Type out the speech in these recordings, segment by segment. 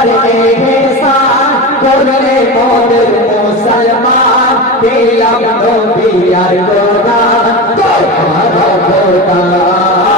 করবে হেসান করবে মোদের মুসলমান দিলাম নবী আর গোদান তোমার গোদান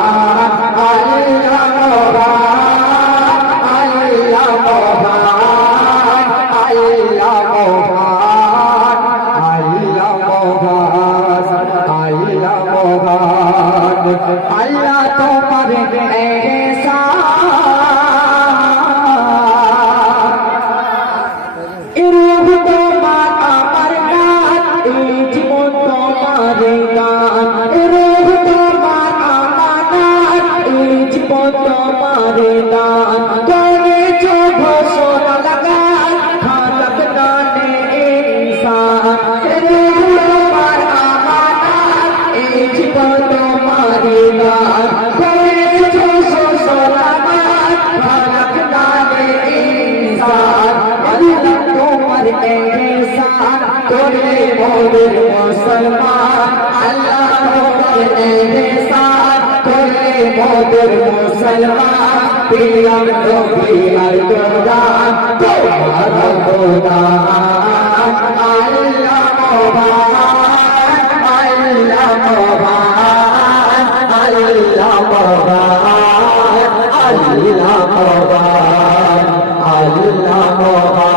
তোমারে তোরে মোদের মুসলমান, আল্লাহ রব্বে এহসান তোরে মোদের মুসলমান পিলাম নবী আর কোরআন তোমার খোদা আল্লাহ মোবারক আল্লাহ মোবারক আল্লাহ মোবারক আল্লাহ মোবারক আল্লাহ মোবারক